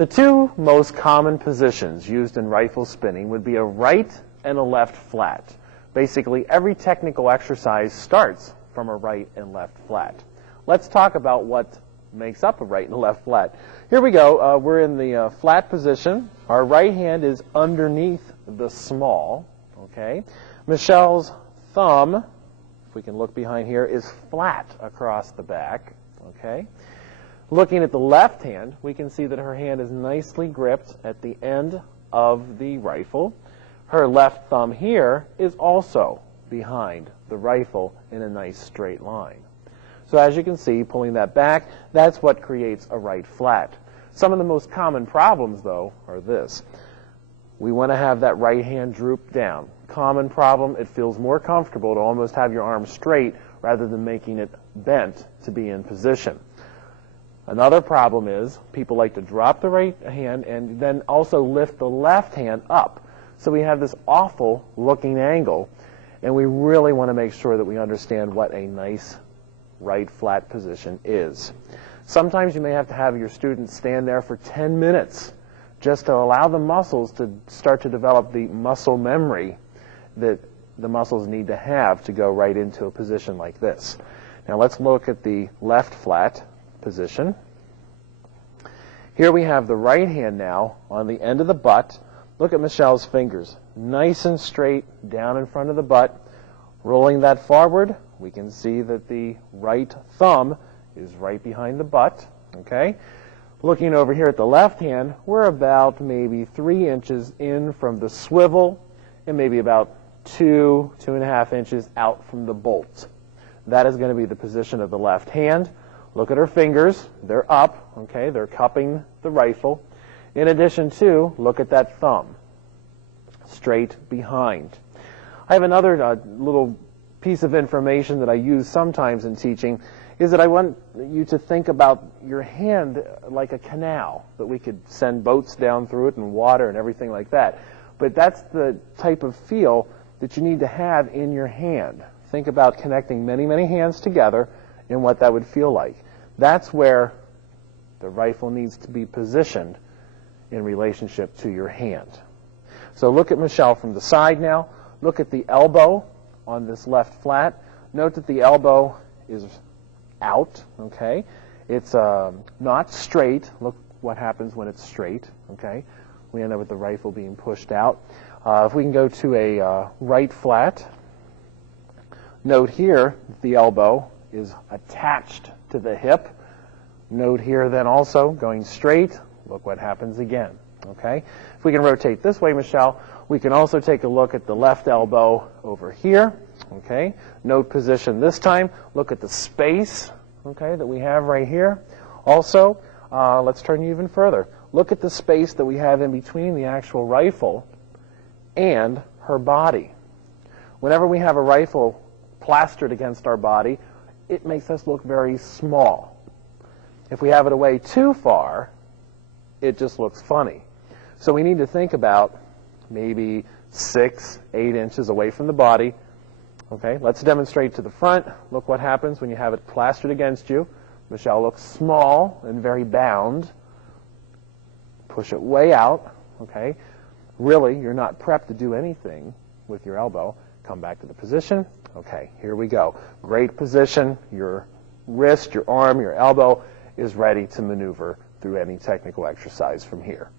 The two most common positions used in rifle spinning would be a right and a left flat. Basically, every technical exercise starts from a right and left flat. Let's talk about what makes up a right and a left flat. Here we go. We're in the flat position. Our right hand is underneath the small. Okay. Michelle's thumb, if we can look behind here, is flat across the back. Okay. Looking at the left hand, we can see that her hand is nicely gripped at the end of the rifle. Her left thumb here is also behind the rifle in a nice straight line. So as you can see, pulling that back, that's what creates a right flat. Some of the most common problems, though, are this. We want to have that right hand droop down. Common problem, it feels more comfortable to almost have your arm straight rather than making it bent to be in position. Another problem is people like to drop the right hand and then also lift the left hand up. So we have this awful looking angle, and we really want to make sure that we understand what a nice right flat position is. Sometimes you may have to have your students stand there for 10 minutes just to allow the muscles to start to develop the muscle memory that the muscles need to have to go right into a position like this. Now let's look at the left flat position. Here we have the right hand now on the end of the butt. Look at Michelle's fingers, nice and straight down in front of the butt. Rolling that forward, we can see that the right thumb is right behind the butt. Okay. Looking over here at the left hand, we're about maybe 3 inches in from the swivel and maybe about 2.5 inches out from the bolt. That is going to be the position of the left hand. Look at her fingers. They're up. Okay, they're cupping the rifle. In addition to, look at that thumb, straight behind. I have another little piece of information that I use sometimes in teaching, is that I want you to think about your hand like a canal, that we could send boats down through it and water and everything like that. But that's the type of feel that you need to have in your hand. Think about connecting many, many hands together and what that would feel like. That's where the rifle needs to be positioned in relationship to your hand. So look at Michelle from the side now. Look at the elbow on this left flat. Note that the elbow is out, okay? It's not straight. Look what happens when it's straight, okay? We end up with the rifle being pushed out. If we can go to a right flat, note here the elbow is attached to the hip. Note here then also going straight. Look what happens again, okay? If we can rotate this way, Michelle, we can also take a look at the left elbow over here, okay? Note position this time. Look at the space, okay, that we have right here. Also, let's turn you even further. Look at the space that we have in between the actual rifle and her body. Whenever we have a rifle plastered against our body, it makes us look very small. If we have it away too far, it just looks funny. So we need to think about maybe 6, 8 inches away from the body. Okay, let's demonstrate to the front. Look what happens when you have it plastered against you. Michelle looks small and very bound. Push it way out. Okay, really, you're not prepped to do anything with your elbow. Come back to the position. Okay, here we go. Great position. Your wrist, your arm, your elbow is ready to maneuver through any technical exercise from here.